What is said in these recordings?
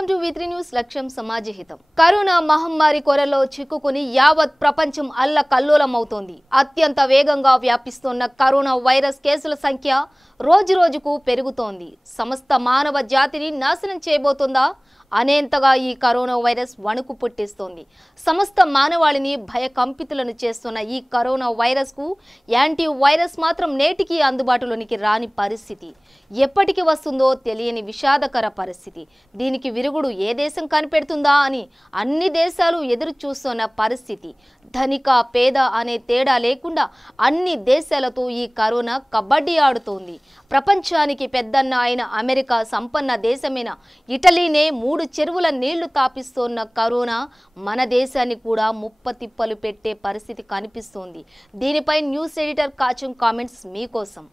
Welcome to V3 news లక్ష్యం సమాజహితం. Corona మహమ్మారి కొరలో చిక్కుకుని యావత్ ప్రపంచం అల్లకల్లోలమవుతోంది. అత్యంత వేగంగా వ్యాపిస్తున్న కరోనా వైరస్ కేసుల సంఖ్య రోజురోజుకు పెరుగుతోంది. సమస్త మానవ జాతిని నాశనం చేయబోతుందా అనేంతగా ఈ కరోనా వైరస్ వణుకు పుట్టిస్తోంది. సమస్త మానవాళిని భయకంపితులను చేస్తున్న ఈ కరోనా వైరస్ కు యాంటీ వైరస్ మాత్రం నేటికి అందుబాటులోనికి రాని పరిస్థితి. ఎప్పటికి వస్తుందో తెలియని విషాదకర పరిస్థితి. దీనికి విరుగుడు ఏ దేశం కనిపెడుతుందా అని అన్ని దేశాలు ఎదురు చూస్తున్న పరిస్థితి. ధనిక పేద అనే తేడా లేకుండా అన్ని దేశాలతో ఈ కరోనా కబడ్డీ ఆడుతోంది. ప్రపంచానికి పెద్దన్న అయిన అమెరికా సంపన్న దేశమైన ఇటలీనే 3 చెరువుల నీళ్లు తాపిస్తోన్న కరోనా మన దేశాన్ని కూడా ముప్పతిప్పలు పెట్టే పరిస్థితి కనిపిస్తోంది. దీనిపై న్యూస్ ఎడిటర్ కాచం కామెంట్స్ మీకోసం.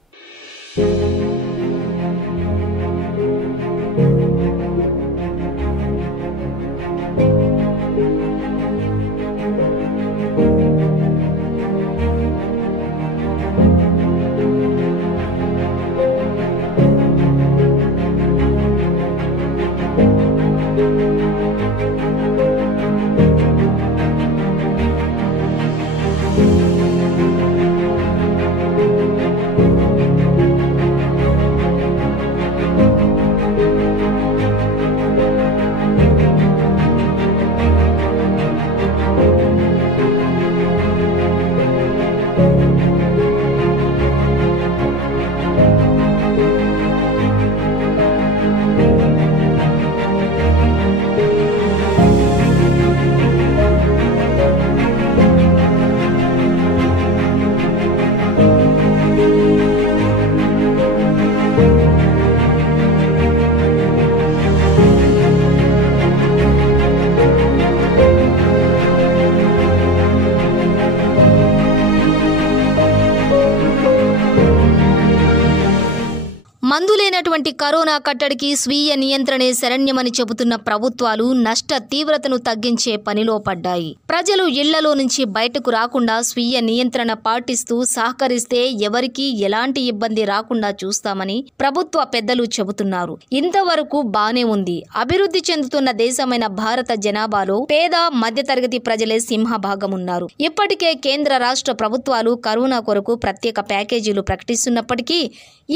మందులేనటువంటి కరోనా కట్టడికి స్వీయ నియంత్రణే శరణ్యమని చెబుతున్న ప్రభుత్వాలు నష్ట తీవ్రతను తగ్గించే పనిలో పడ్డాయి. ప్రజలు ఇళ్లలో నుంచి బయటకు రాకుండా స్వీయ నియంత్రణ పాటిస్తూ సహకరిస్తే ఎవరికీ ఎలాంటి ఇబ్బంది రాకుండా చూస్తామని ప్రభుత్వ పెద్దలు చెబుతున్నారు. ఇంతవరకు బానే ఉంది. అభివృద్ధి చెందుతున్న దేశమైన భారత జనాభాలో పేద మధ్యతరగతి ప్రజలే సింహభాగం ఉన్నారు. ఇప్పటికే కేంద్ర రాష్ట్ర ప్రభుత్వాలు కరోనా కొరకు ప్రత్యేక ప్యాకేజీలు ప్రకటిస్తున్నప్పటికీ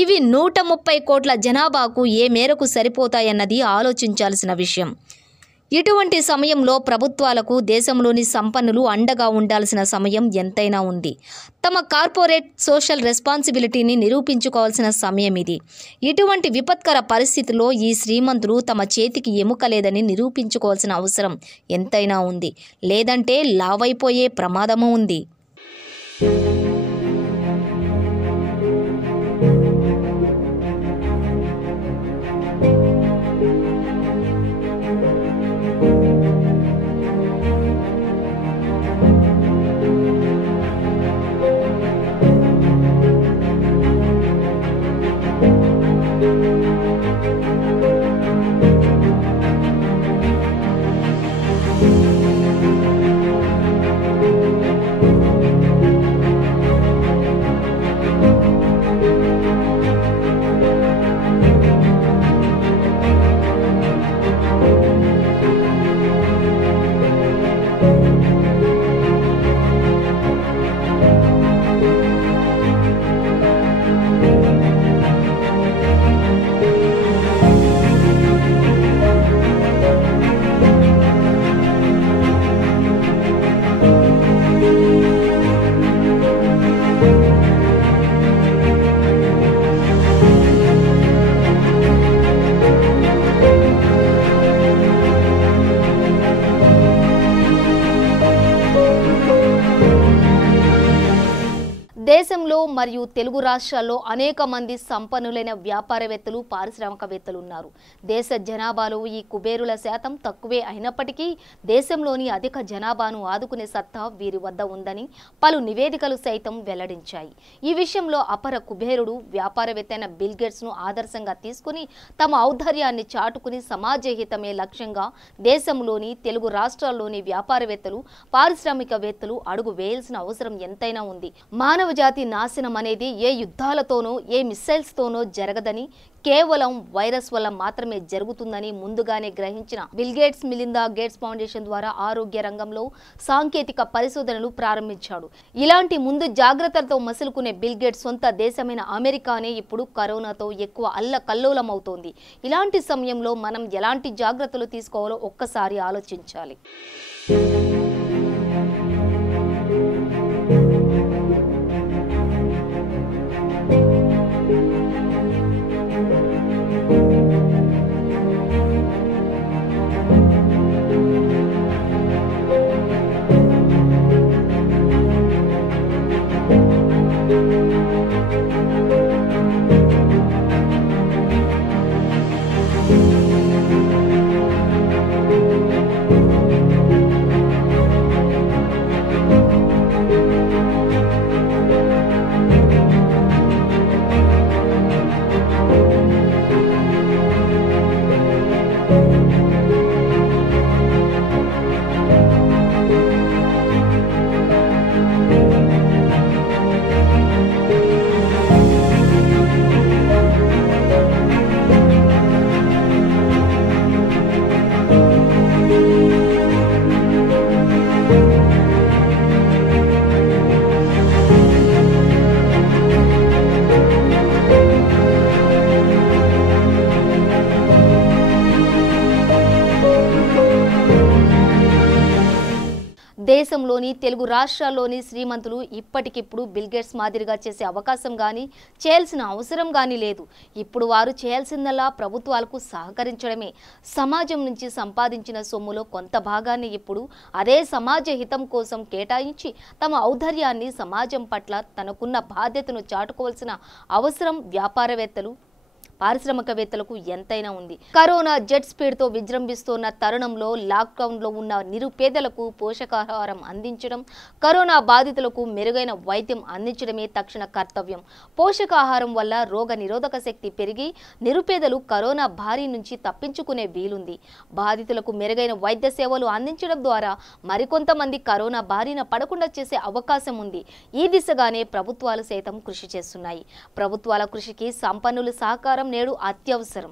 ఇవి 130 కోట్ల జనాభాకు ఏ మేరకు సరిపోతాయన్నది ఆలోచించాల్సిన విషయం. ఇటువంటి సమయంలో ప్రభుత్వాలకు దేశంలోని సంపన్నులు అండగా ఉండాల్సిన సమయం ఎంతైనా ఉంది. తమ కార్పొరేట్ సోషల్ రెస్పాన్సిబిలిటీని నిరూపించుకోవాల్సిన సమయం ఇది. ఇటువంటి విపత్కర పరిస్థితుల్లో ఈ శ్రీమంతులు తమ చేతికి ఎముకలేదని నిరూపించుకోవాల్సిన అవసరం ఎంతైనా ఉంది. లేదంటే లావైపోయే ప్రమాదము ఉంది. దేశంలో మరియు తెలుగు రాష్ట్రాల్లో అనేక మంది సంపన్నులైన వ్యాపారవేత్తలు, పారిశ్రామికవేత్తలు ఉన్నారు. దేశ జనాభాలో ఈ కుబేరుల శాతం తక్కువే అయినప్పటికీ దేశంలోని అధిక జనాభాను ఆదుకునే సత్తా వీరి వద్ద ఉందని పలు నివేదికలు సైతం వెల్లడించాయి. ఈ విషయంలో అపర కుబేరుడు వ్యాపారవేత్తైన బిల్ గేట్స్ ను ఆదర్శంగా తీసుకుని తమ ఔదార్యాన్ని చాటుకుని సమాజహితమే లక్ష్యంగా దేశంలోని తెలుగు రాష్ట్రాల్లోని వ్యాపారవేత్తలు, పారిశ్రామికవేత్తలు అడుగు వేయాల్సిన అవసరం ఎంతైనా ఉంది. మానవ మానవజాతి నాశనం అనేది ఏ యుద్ధాలతోనో ఏ మిస్సైల్స్తోనో జరగదని, కేవలం వైరస్ వల్ల మాత్రమే జరుగుతుందని ముందుగానే గ్రహించిన bill gates Melinda gates foundation ద్వారా ఆరోగ్య రంగంలో సాంకేతిక పరిశోధనలు ప్రారంభించాడు. ఇలాంటి ముందు జాగ్రత్తలతో మసులుకునే బిల్ గేట్స్ సొంత దేశమైన అమెరికానే ఇప్పుడు కరోనాతో ఎక్కువ అల్లకల్లోలమవుతోంది. ఇలాంటి సమయంలో మనం ఎలాంటి జాగ్రత్తలు తీసుకోవాలో ఒక్కసారి ఆలోచించాలి. దేశంలోని తెలుగు రాష్ట్రాల్లోని శ్రీమంతులు ఇప్పటికిప్పుడు బిల్ గేట్స్ మాదిరిగా చేసే అవకాశం కానీ చేయాల్సిన అవసరం కానీ లేదు. ఇప్పుడు వారు చేయాల్సిందల్లా ప్రభుత్వాలకు సహకరించడమే. సమాజం నుంచి సంపాదించిన సొమ్ములో కొంత భాగాన్ని ఇప్పుడు అదే సమాజ హితం కోసం కేటాయించి తమ ఔదార్యాన్ని సమాజం పట్ల తనకున్న బాధ్యతను చాటుకోవాల్సిన అవసరం వ్యాపారవేత్తలు పారిశ్రామికవేత్తలకు ఎంతైనా ఉంది. కరోనా జెట్ స్పీడ్తో విజృంభిస్తున్న తరుణంలో లాక్డౌన్లో ఉన్న నిరుపేదలకు పోషకాహారం అందించడం, కరోనా బాధితులకు మెరుగైన వైద్యం అందించడమే తక్షణ కర్తవ్యం. పోషకాహారం వల్ల రోగ నిరోధక శక్తి పెరిగి నిరుపేదలు కరోనా బారి నుంచి తప్పించుకునే వీలుంది. బాధితులకు మెరుగైన వైద్య సేవలు అందించడం ద్వారా మరికొంతమంది కరోనా బారిన పడకుండా చేసే అవకాశం ఉంది. ఈ దిశగానే ప్రభుత్వాలు సైతం కృషి చేస్తున్నాయి. ప్రభుత్వాల కృషికి సంపన్నుల సహకారం నేడు అత్యవసరం.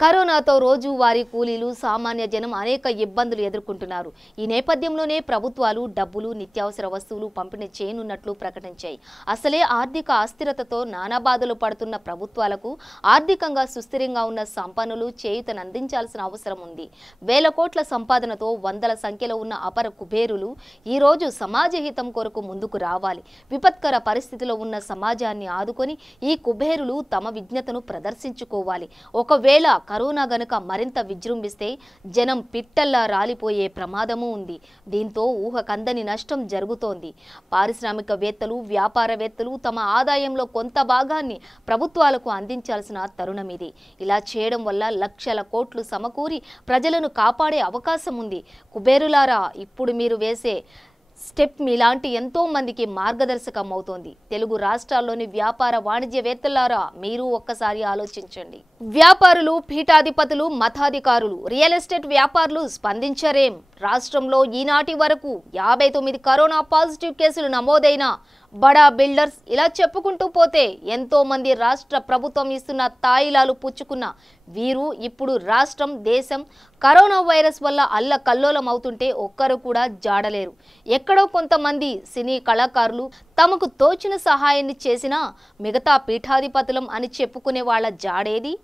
కరోనాతో రోజువారీ కూలీలు సామాన్య జనం అనేక ఇబ్బందులు ఎదుర్కొంటున్నారు. ఈ నేపథ్యంలోనే ప్రభుత్వాలు డబ్బులు నిత్యావసర వస్తువులు పంపిణీ చేయనున్నట్లు ప్రకటించాయి. అసలే ఆర్థిక అస్థిరతతో నానా బాధలు పడుతున్న ప్రభుత్వాలకు ఆర్థికంగా సుస్థిరంగా ఉన్న సంపన్నులు చేయూతను అందించాల్సిన అవసరం ఉంది. వేల కోట్ల సంపాదనతో వందల సంఖ్యలో ఉన్న అపర కుబేరులు ఈ రోజు సమాజ హితం కొరకు ముందుకు రావాలి. విపత్కర పరిస్థితిలో ఉన్న సమాజాన్ని ఆదుకొని ఈ కుబేరులు తమ విజ్ఞతను ప్రదర్శించుకోవాలి. ఒకవేళ కరోనా గనుక మరింత విజృంభిస్తే జనం పిట్టల్లా రాలిపోయే ప్రమాదము ఉంది. దీంతో ఊహకందని నష్టం జరుగుతోంది. పారిశ్రామికవేత్తలు వ్యాపారవేత్తలు తమ ఆదాయంలో కొంత భాగాన్ని ప్రభుత్వాలకు అందించాల్సిన తరుణం ఇది. ఇలా చేయడం వల్ల లక్షల కోట్లు సమకూరి ప్రజలను కాపాడే అవకాశం ఉంది. కుబేరులారా, ఇప్పుడు మీరు వేసే స్టెప్ మీలాంటి ఎంతో మందికి మార్గదర్శకం అవుతోంది. తెలుగు రాష్ట్రాల్లోని వ్యాపార వాణిజ్యవేత్తలారా, మీరు ఒక్కసారి ఆలోచించండి. వ్యాపారులు, పీఠాధిపతులు, మతాధికారులు, రియల్ ఎస్టేట్ వ్యాపారులు స్పందించరేం? రాష్ట్రంలో ఈనాటి వరకు 59 కరోనా పాజిటివ్ కేసులు నమోదైన బడా బిల్డర్స్ ఇలా చెప్పుకుంటూ పోతే ఎంతో మంది రాష్ట్ర ప్రభుత్వం ఇస్తున్న తాయిలాలు పుచ్చుకున్న వీరు ఇప్పుడు రాష్ట్రం దేశం కరోనా వైరస్ వల్ల అల్లకల్లోలం అవుతుంటే ఒక్కరు కూడా జాడలేరు. ఎక్కడో కొంతమంది సినీ కళాకారులు తమకు తోచిన సహాయాన్ని చేసినా మిగతా పీఠాధిపతులం అని చెప్పుకునే వాళ్ళ జాడేది?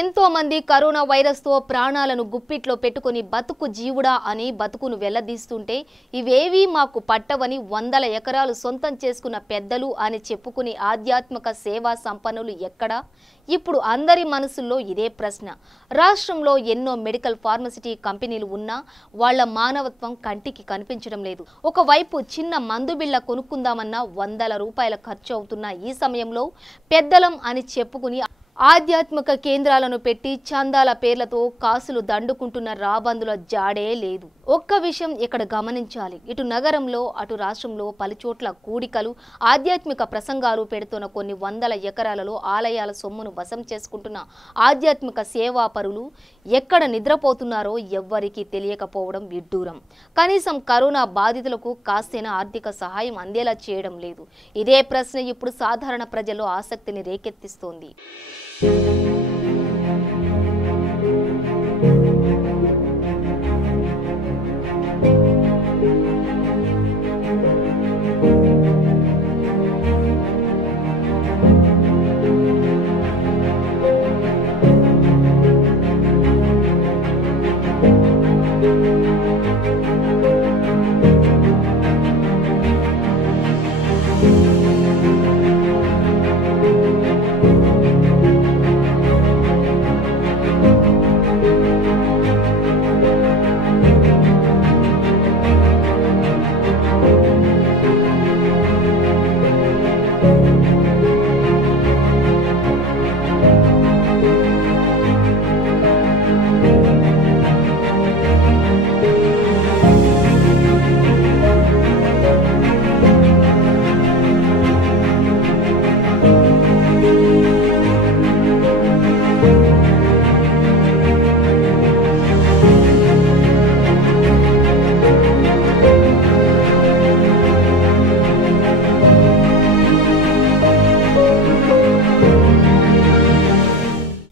ఎంతో మంది కరోనా వైరస్ తో ప్రాణాలను గుప్పిట్లో పెట్టుకొని బతుకు జీవుడా అని బతుకును వెల్లదీస్తుంటే ఇవేవీ మాకు పట్టవని 100 ఎకరాలు సొంతం చేసుకున్న పెద్దలు అని చెప్పుకునే ఆధ్యాత్మిక సేవా సంపన్నులు ఎక్కడా? ఇప్పుడు అందరి మనసుల్లో ఇదే ప్రశ్న. రాష్ట్రంలో ఎన్నో మెడికల్ ఫార్మసిటీ కంపెనీలు ఉన్నా వాళ్ల మానవత్వం కంటికి కనిపించడం లేదు. ఒకవైపు చిన్న మందు బిళ్ళ కొనుక్కుందామన్నా 100 రూపాయల ఖర్చు అవుతున్న ఈ సమయంలో పెద్దలం అని చెప్పుకుని ఆధ్యాత్మిక కేంద్రాలను పెట్టి చందాల పేర్లతో కాసులు దండుకుంటున్న రాబందుల జాడే లేదు. ఒక్క విషయం ఇక్కడ గమనించాలి. ఇటు నగరంలో అటు రాష్ట్రంలో పలుచోట్ల కూడికలు ఆధ్యాత్మిక ప్రసంగాలు పెడుతున్న కొన్ని 100 ఎకరాలలో ఆలయాల సొమ్మును వశం చేసుకుంటున్న ఆధ్యాత్మిక సేవాపరులు ఎక్కడ నిద్రపోతున్నారో ఎవ్వరికీ తెలియకపోవడం విడ్డూరం. కనీసం కరోనా బాధితులకు కాస్తైనా ఆర్థిక సహాయం అందేలా చేయడం లేదు. ఇదే ప్రశ్న ఇప్పుడు సాధారణ ప్రజల్లో ఆసక్తిని రేకెత్తిస్తోంది.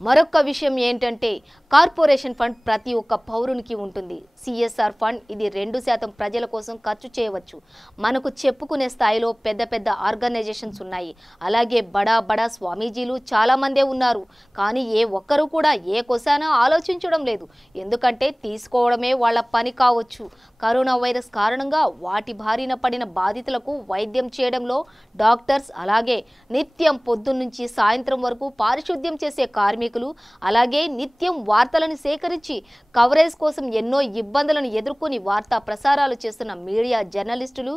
మరొక విషయం ఏంటంటే కార్పొరేషన్ ఫండ్ ప్రతి ఒక్క పౌరునికి ఉంటుంది. సిఎస్ఆర్ ఫండ్ ఇది 2% ప్రజల కోసం ఖర్చు చేయవచ్చు. మనకు చెప్పుకునే స్థాయిలో పెద్ద పెద్ద ఆర్గనైజేషన్స్ ఉన్నాయి. అలాగే బడా స్వామీజీలు చాలా మందే ఉన్నారు. కానీ ఏ ఒక్కరు కూడా ఏ కొసానా ఆలోచించడం లేదు. ఎందుకంటే తీసుకోవడమే వాళ్ళ పని కావచ్చు. కరోనా వైరస్ కారణంగా వాటి బారిన పడిన బాధితులకు వైద్యం చేయడంలో డాక్టర్స్, అలాగే నిత్యం పొద్దున్నుంచి సాయంత్రం వరకు పారిశుద్ధ్యం చేసే కార్మికులు, అలాగే నిత్యం వార్తలను సేకరించి కవరేజ్ కోసం ఎన్నో ఇబ్బందులను ఎదుర్కొని వార్తా ప్రసారాలు చేస్తున్న మీడియా జర్నలిస్టులు,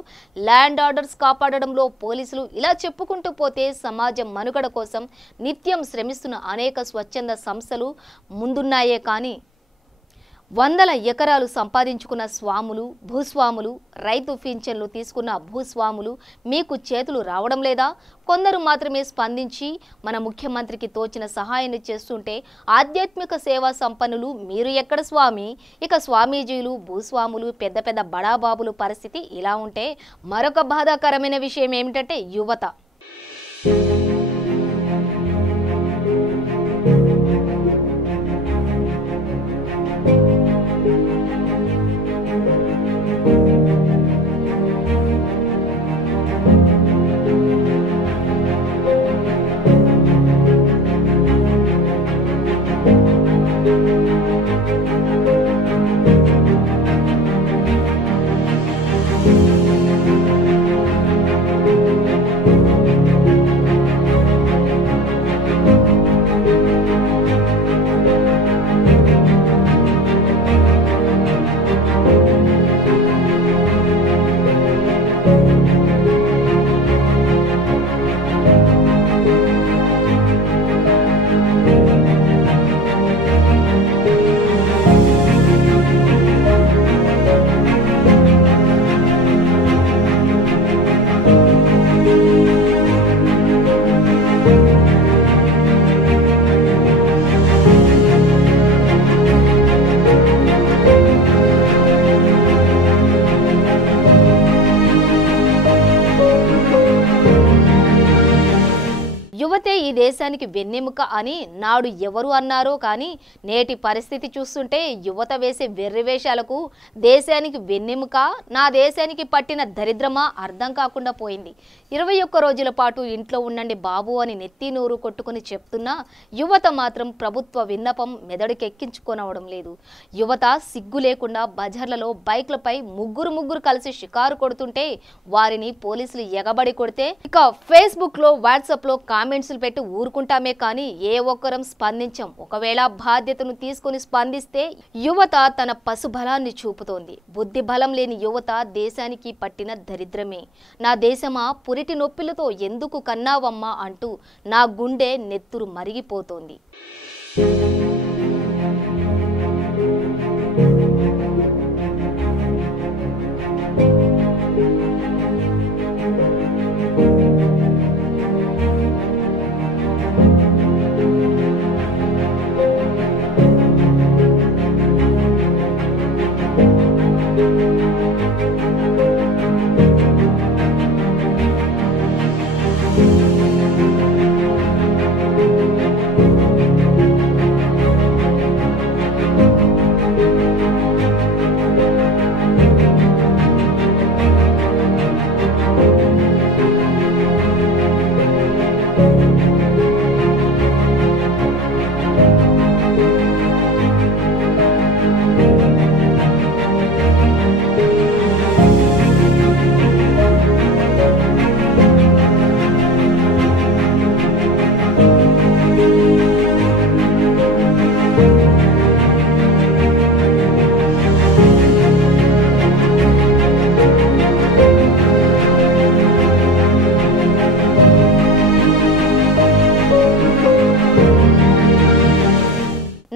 ల్యాండ్ ఆర్డర్స్ కాపాడడంలో పోలీసులు, ఇలా చెప్పుకుంటూ పోతే సమాజం మనుగడ కోసం నిత్యం శ్రమిస్తున్న అనేక స్వచ్ఛంద సంస్థలు ముందున్నాయే కానీ వందల ఎకరాలు సంపాదించుకున్న స్వాములు, భూస్వాములు, రైతు పింఛన్లు తీసుకున్న భూస్వాములు మీకు చేతులు రావడం లేదా? కొందరు మాత్రమే స్పందించి మన ముఖ్యమంత్రికి తోచిన సహాయాన్ని చేస్తుంటే ఆధ్యాత్మిక సేవా సంపన్నులు మీరు ఎక్కడ స్వామి? ఇక స్వామీజీలు, భూస్వాములు, పెద్ద పెద్ద బడాబాబులు పరిస్థితి ఇలా ఉంటే మరొక బాధాకరమైన విషయం ఏమిటంటే యువత. యువతే ఈ దేశానికి వెన్నెముక అని నాడు ఎవరు అన్నారో కానీ నేటి పరిస్థితి చూస్తుంటే యువత వేసే వెర్రివేషాలకు దేశానికి వెన్నెముక, నా దేశానికి పట్టిన దరిద్రమా అర్థం కాకుండా పోయింది. 21 రోజుల పాటు ఇంట్లో ఉండండి బాబు అని నెత్తి నోరు కొట్టుకుని చెప్తున్నా యువత మాత్రం ప్రభుత్వ విన్నపం మెదడుకెక్కించుకోనవడం లేదు. యువత సిగ్గు లేకుండా బజార్లలో బైక్లపై ముగ్గురు కలిసి షికారు కొడుతుంటే వారిని పోలీసులు ఎగబడి కొడితే ఇక ఫేస్బుక్ లో, వాట్సాప్ లో కామెంట్స్ పెట్టి ఊరుకుంటామే కానీ ఏ ఒక్కరం స్పందించం. ఒకవేళ బాధ్యతను తీసుకుని స్పందిస్తే యువత తన పశుబలాన్ని చూపుతోంది. బుద్ధి బలం లేని యువత దేశానికి పట్టిన దరిద్రమే. నా దేశమా పురిటి నొప్పిలతో ఎందుకు కన్నావమ్మా అంటూ నా గుండె నెత్తురు మరిగిపోతోంది.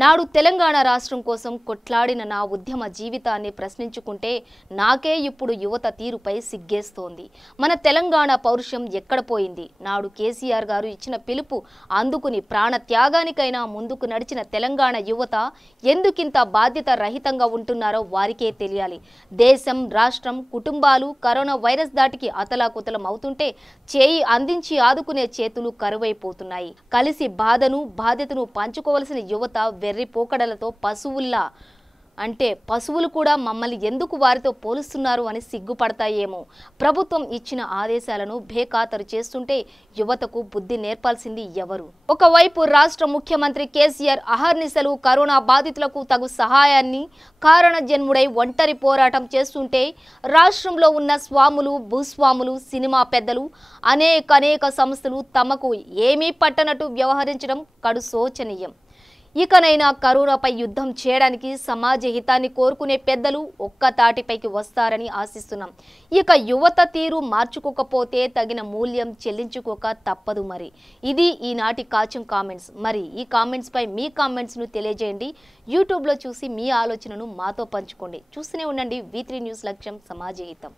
నాడు తెలంగాణ రాష్ట్రం కోసం కొట్లాడిన నా ఉద్యమ జీవితాన్ని ప్రశ్నించుకుంటే నాకే ఇప్పుడు యువత తీరుపై సిగ్గేస్తోంది. మన తెలంగాణ పౌరుషం ఎక్కడ పోయింది? నాడు కేసీఆర్ గారు ఇచ్చిన పిలుపు అందుకుని ప్రాణ త్యాగానికైనా ముందుకు నడిచిన తెలంగాణ యువత ఎందుకింత బాధ్యత రహితంగా ఉంటున్నారో వారికే తెలియాలి. దేశం, రాష్ట్రం, కుటుంబాలు కరోనా వైరస్ దాటికి అతలాకుతలం అవుతుంటే చేయి అందించి ఆదుకునే చేతులు కరువైపోతున్నాయి. కలిసి బాధ్యతను పంచుకోవలసిన యువత వెర్రి పోకడలతో పశువుల్లా, అంటే పశువులు కూడా మమ్మల్ని ఎందుకు వారితో పోలుస్తున్నారు అని సిగ్గుపడతాయేమో. ప్రభుత్వం ఇచ్చిన ఆదేశాలను బేఖాతరు చేస్తుంటే యువతకు బుద్ధి నేర్పాల్సింది ఎవరు? ఒకవైపు రాష్ట్ర ముఖ్యమంత్రి కేసీఆర్ అహర్నిశలు కరోనా బాధితులకు తగు సహాయాన్ని కారణ జన్ముడై ఒంటరి పోరాటం చేస్తుంటే రాష్ట్రంలో ఉన్న స్వాములు, భూస్వాములు, సినిమా పెద్దలు, అనేక సంస్థలు తమకు ఏమీ పట్టనట్టు వ్యవహరించడం కడు శోచనీయం. ఇకనైనా కరోనాపై యుద్ధం చేయడానికి సమాజ హితాన్ని కోరుకునే పెద్దలు ఒక్క తాటిపైకి వస్తారని ఆశిస్తున్నాం. ఇక యువత తీరు మార్చుకోకపోతే తగిన మూల్యం చెల్లించుకోక తప్పదు. మరి ఇది ఈనాటి కాచం కామెంట్స్. మరి ఈ కామెంట్స్ పై మీ కామెంట్స్ ను తెలియజేయండి. యూట్యూబ్ లో చూసి మీ ఆలోచనను మాతో పంచుకోండి. చూస్తూనే ఉండండి V3 న్యూస్, లక్ష్యం సమాజ హితం.